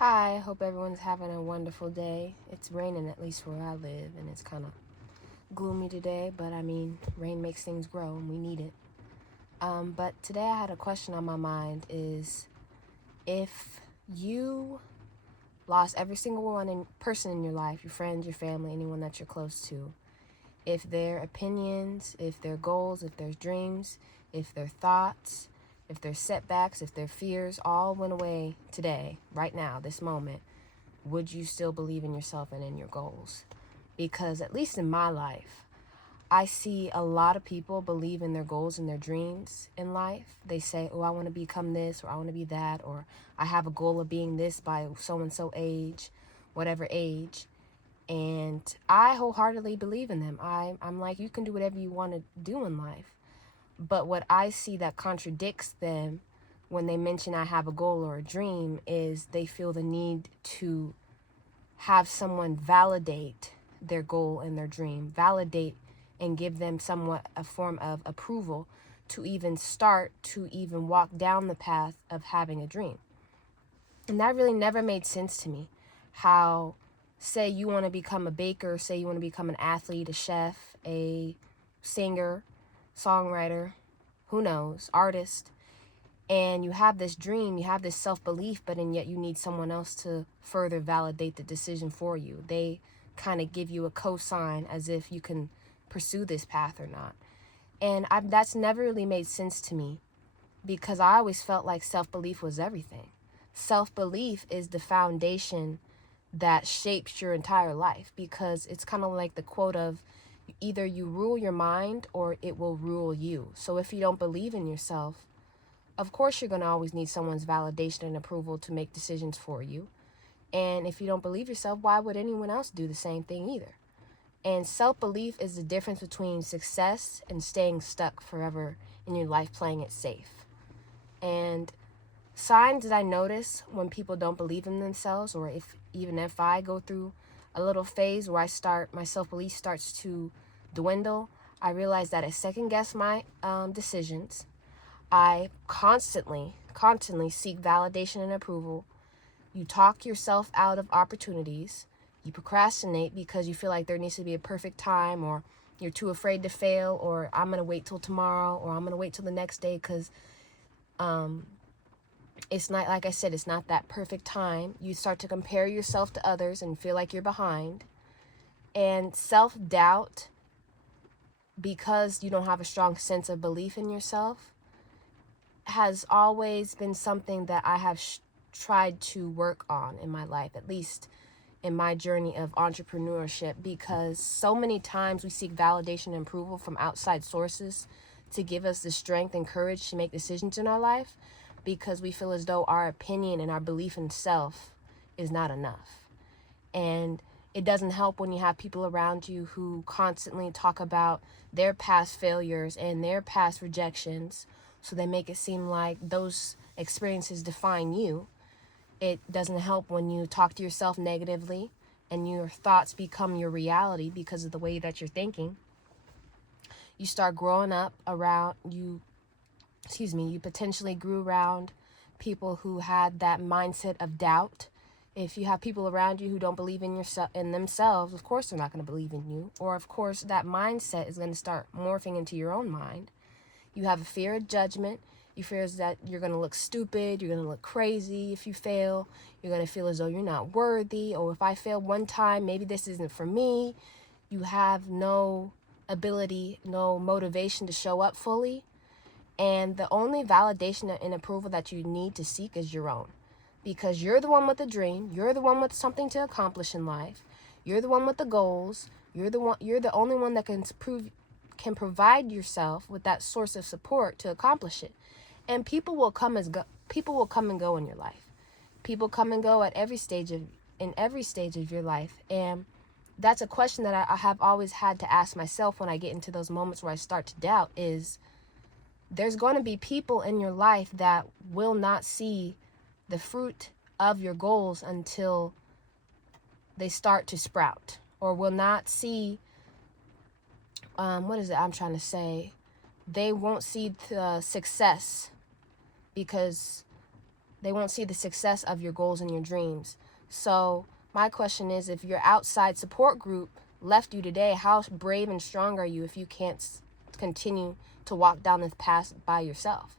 Hi, hope everyone's having a wonderful day. It's raining at least where I live, and it's kind of gloomy today, but I mean, rain makes things grow and we need it. But today I had a question on my mind is if you lost every single person in your life, your friends, your family, anyone that you're close to, if their opinions, if their goals, if their dreams, if their thoughts, if their setbacks, if their fears all went away today, right now, this moment, would you still believe in yourself and in your goals? Because at least in my life, I see a lot of people believe in their goals and their dreams in life. They say, oh, I want to become this, or I want to be that, or I have a goal of being this by so and so age, whatever age. And I wholeheartedly believe in them. I'm like, you can do whatever you want to do in life. But what I see that contradicts them when they mention I have a goal or a dream is they feel the need to have someone validate their goal and their dream, validate and give them somewhat a form of approval to even start, to even walk down the path of having a dream. And that really never made sense to me. How, say you want to become a baker, say you want to become an athlete, a chef, a singer, songwriter, who knows, artist, and you have this dream, you have this self-belief, but and yet you need someone else to further validate the decision for you. They kind of give you a cosign as if you can pursue this path or not. And that's never really made sense to me because I always felt like self-belief was everything. Self-belief is the foundation that shapes your entire life, because it's kind of like the quote of either you rule your mind or it will rule you. So if you don't believe in yourself, of course, you're going to always need someone's validation and approval to make decisions for you. And if you don't believe yourself, why would anyone else do the same thing either? And self-belief is the difference between success and staying stuck forever in your life playing it safe. And signs that I notice when people don't believe in themselves, or if I go through a little phase where my self-belief starts to dwindle, I realize that I second guess my decisions. I constantly seek validation and approval. You talk yourself out of opportunities. You procrastinate because you feel like there needs to be a perfect time, or you're too afraid to fail, or I'm going to wait till tomorrow, or I'm going to wait till the next day because it's not, like I said, it's not that perfect time. You start to compare yourself to others and feel like you're behind. And self-doubt, because you don't have a strong sense of belief in yourself, has always been something that I have tried to work on in my life, at least in my journey of entrepreneurship, because so many times we seek validation and approval from outside sources to give us the strength and courage to make decisions in our life, because we feel as though our opinion and our belief in self is not enough. And it doesn't help when you have people around you who constantly talk about their past failures and their past rejections, so they make it seem like those experiences define you. It doesn't help when you talk to yourself negatively and your thoughts become your reality because of the way that you're thinking. You start growing up around you potentially grew around people who had that mindset of doubt. If you have people around you who don't believe in themselves, of course they're not going to believe in you. Or of course that mindset is going to start morphing into your own mind. You have a fear of judgment. You fear that you're going to look stupid, you're going to look crazy if you fail. You're going to feel as though you're not worthy, or if I fail one time, maybe this isn't for me. You have no ability, no motivation to show up fully. And the only validation and approval that you need to seek is your own. Because you're the one with the dream, you're the one with something to accomplish in life. You're the one with the goals. You're the only one that can provide yourself with that source of support to accomplish it. And people will come and go in your life. People come and go in every stage of your life. And that's a question that I have always had to ask myself when I get into those moments where I start to doubt is, there's going to be people in your life that will not see the fruit of your goals until they start to sprout, or will not see, what is it I'm trying to say? They won't see the success because They won't see the success of your goals and your dreams. So my question is, if your outside support group left you today, how brave and strong are you if you can't continue to walk down this path by yourself?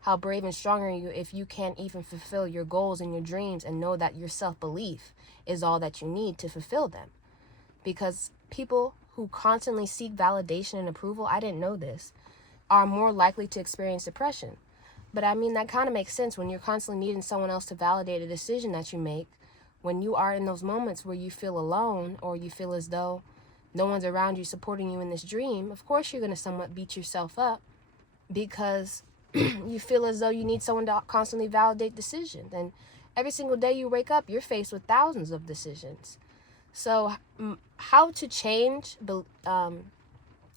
How brave and strong are you if you can't even fulfill your goals and your dreams and know that your self-belief is all that you need to fulfill them? Because people who constantly seek validation and approval, I didn't know this, are more likely to experience depression. But I mean, that kind of makes sense when you're constantly needing someone else to validate a decision that you make. When you are in those moments where you feel alone, or you feel as though no one's around you supporting you in this dream, of course you're going to somewhat beat yourself up, because you feel as though you need someone to constantly validate decisions. And every single day you wake up, you're faced with thousands of decisions. So how to change,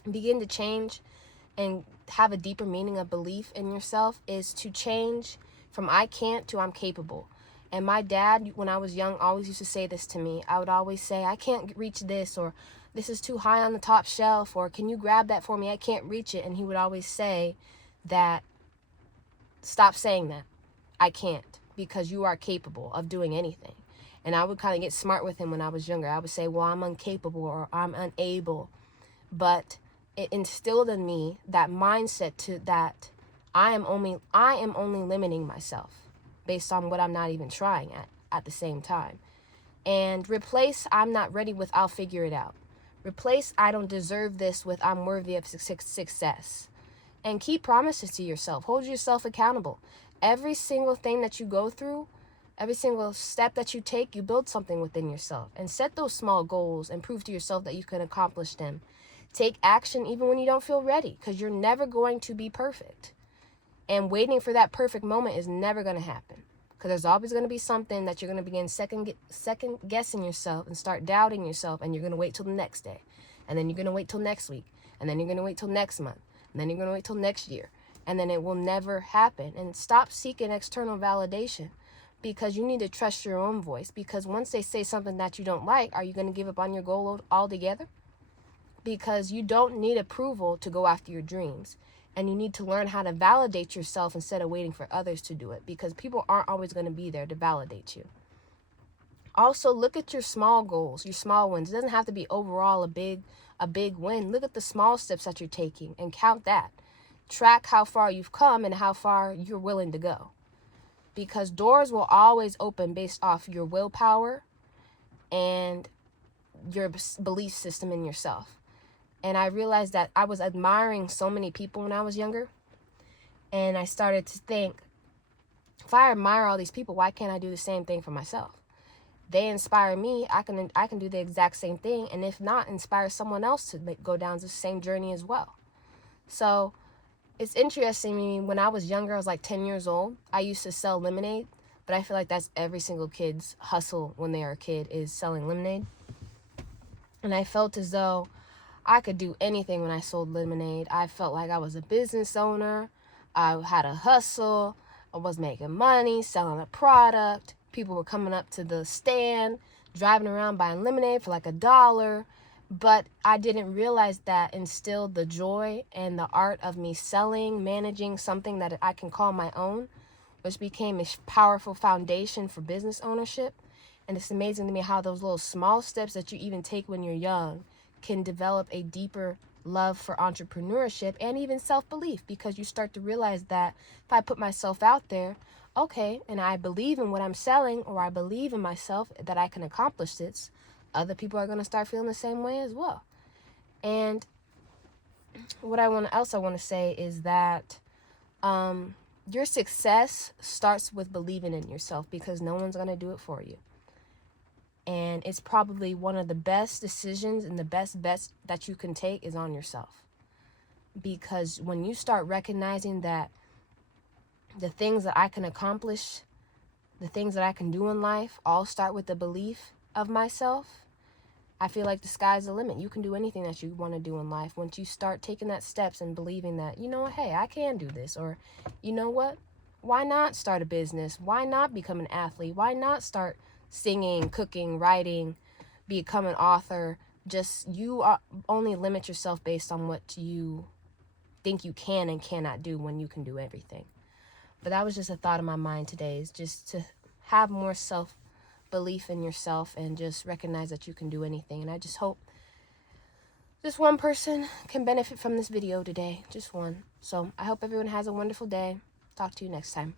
begin to change and have a deeper meaning of belief in yourself, is to change from I can't to I'm capable. And my dad, when I was young, always used to say this to me. I would always say, I can't reach this, or this is too high on the top shelf, or can you grab that for me? I can't reach it. And he would always say that, stop saying that. I can't, because you are capable of doing anything. And I would kind of get smart with him when I was younger. I would say, well, I'm incapable, or I'm unable. But it instilled in me that mindset to that I am only limiting myself based on what I'm not even trying at the same time. And replace I'm not ready with I'll figure it out. Replace I don't deserve this with I'm worthy of success. And keep promises to yourself. Hold yourself accountable. Every single thing that you go through, every single step that you take, you build something within yourself. And set those small goals and prove to yourself that you can accomplish them. Take action even when you don't feel ready, because you're never going to be perfect. And waiting for that perfect moment is never going to happen, because there's always going to be something that you're going to begin second guessing yourself and start doubting yourself, and you're going to wait till the next day. And then you're going to wait till next week. And then you're going to wait till next month. And then you're going to wait till next year. And then it will never happen. And stop seeking external validation, because you need to trust your own voice. Because once they say something that you don't like, are you going to give up on your goal altogether? Because you don't need approval to go after your dreams. And you need to learn how to validate yourself instead of waiting for others to do it, because people aren't always going to be there to validate you. Also, look at your small goals, your small wins. It doesn't have to be overall a big win. Look at the small steps that you're taking and count that. Track how far you've come and how far you're willing to go. Because doors will always open based off your willpower and your belief system in yourself. And I realized that I was admiring so many people when I was younger. And I started to think, if I admire all these people, why can't I do the same thing for myself? They inspire me, I can do the exact same thing. And if not, inspire someone else to go down the same journey as well. So it's interesting to me, when I was younger, I was like 10 years old. I used to sell lemonade. But I feel like that's every single kid's hustle when they are a kid, is selling lemonade. And I felt as though I could do anything when I sold lemonade. I felt like I was a business owner. I had a hustle. I was making money, selling a product. People were coming up to the stand, driving around buying lemonade for like $1. But I didn't realize that instilled the joy and the art of me selling, managing something that I can call my own, which became a powerful foundation for business ownership. And it's amazing to me how those little small steps that you even take when you're young can develop a deeper love for entrepreneurship and even self-belief, because you start to realize that if I put myself out there, okay, and I believe in what I'm selling, or I believe in myself that I can accomplish this, other people are going to start feeling the same way as well. And what I want to say is that your success starts with believing in yourself, because no one's going to do it for you. And it's probably one of the best decisions and the best bets that you can take is on yourself. Because when you start recognizing that the things that I can accomplish, the things that I can do in life, all start with the belief of myself, I feel like the sky's the limit. You can do anything that you want to do in life once you start taking that steps and believing that, you know what, hey, I can do this. Or, you know what, why not start a business? Why not become an athlete? Why not start singing, cooking, writing, become an author? Just, only limit yourself based on what you think you can and cannot do when you can do everything. But that was just a thought in my mind today, is just to have more self-belief in yourself and just recognize that you can do anything. And I just hope just one person can benefit from this video today. Just one. So I hope everyone has a wonderful day. Talk to you next time.